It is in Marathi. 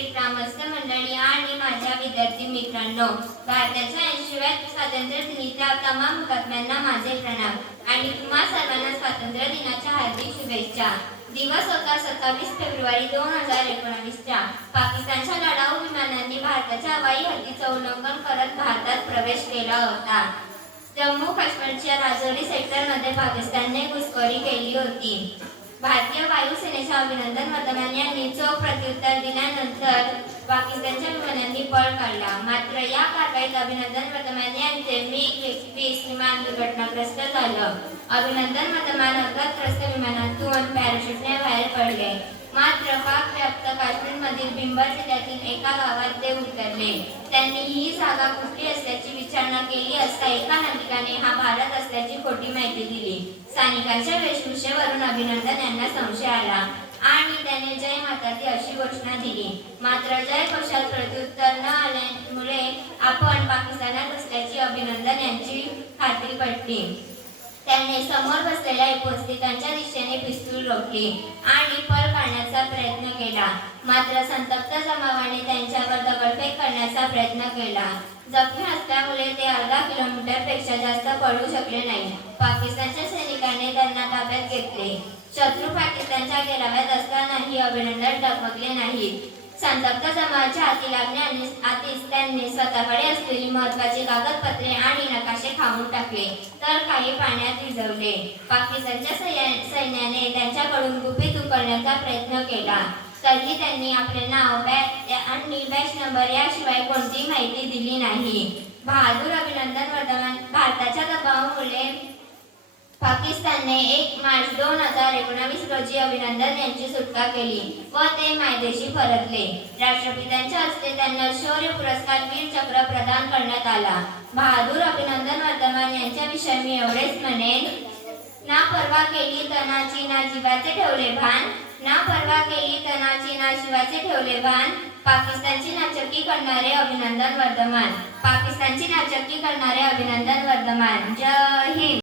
उपस्थित ग्रामस्थ मंडळी आणि माझ्या विद्यार्थी मित्रांनो, भारताच्या 80व्या स्वातंत्र्य दिनी तमाम हुतात्म्यांना माझे प्रणाम आणि तुम्हा सर्वांना स्वातंत्र्य दिनाच्या हार्दिक शुभेच्छा। दिवस होता 27 फेब्रुवारी 2019चा। पाकिस्तानच्या लढाऊ विमानांनी भारताच्या हवाई हद्दीचं उल्लंघन करत भारतात प्रवेश केला होता। जम्मू काश्मीरच्या राजौरी सेक्टरमध्ये पाकिस्तानने घुसखोरी केली होती। भारतीय वायुसेनेच्या अभिनंदन वर्धमान यांनी चोख प्रत्युत्तर दिल्यानंतर पाकिस्तानच्या विमानांनी पळ काढला। मात्र या कारवाईत अभिनंदन वर्धमान यांचे MiG-20 विमान दुर्घटनाग्रस्त झालं। अभिनंदन वर्धमान अपघातग्रस्त विमानातून पॅराशूटने बाहेर पडले, मात्र पाकव्याप्त काश्मीरमधील बिंबर जिल्ह्यातील एका गावात ते उतरले। त्यांनी ही जागा कुठली असल्याची विचारणा केली असता एका नागरिकाने हा भारत असल्याची खोटी माहिती दिली। स्थानिकांच्या वेशभूषेवरून अभिनंदन यांना संशय आला आणि त्याने जय माता दी अशी घोषणा दिली। मात्र जय घोषात प्रत्युत्तर न आल्यामुळे आपण पाकिस्तानात असल्याची अभिनंदन यांची खात्री पटली। त्याने समोर बसलेल्या उपस्थितांच्या दिशेने पिस्तूल रोखले आणि पळ काढण्याचा प्रयत्न केला, मात्र संतप्त जमावाने त्यांच्यावर दगडफेक करण्याचा प्रयत्न केला। जखमी असल्यामुळे ते अर्धा किलोमीटरपेक्षा जास्त पळू शकले नाही। पाकिस्तानच्या सैनिकांनी त्यांना ताब्यात घेतले। शत्रू पाकिस्तानच्या घेराव्यात असतानाही अभिनंदन डगमगले नाहीत। संतप्त जमावाच्या हाती लागण्याआधीच त्यांनी स्वतःकडे असलेली महत्त्वाची कागदपत्रे आणि नकाशे खाऊन टाकले, तर काही पाण्यात विझवले। पाकिस्तानच्या सैन्याने त्यांच्याकडून गुपित उकळण्याचा प्रयत्न केला, तरीही त्यांनी आपले नाव आणि बॅच नंबर याशिवाय कोणतीही माहिती दिली नाही। बहादूर अभिनंदन वर्धमान भारताच्या दबावामुळे पाकिस्तानने 1 मार्च 2019 रोजी अभिनंदन यांची सुटका केली व ते मायदेशी परतले। राष्ट्रपतींच्या हस्ते त्यांना शौर्य पुरस्कार वीर चक्र प्रदान करण्यात आला। बहादूर अभिनंदन वर्धमान यांच्याविषयी मी एवढेच म्हणेन, ना परवा केली तनाची ना जीवाचे ठेवले भान, ना परवा केली तनाची ना शिवाचे ठेवले भान। पाकिस्तानची नाचक्की करणारे अभिनंदन वर्धमान, पाकिस्तानची नाचक्की करणारे अभिनंदन वर्धमान। जय हिंद।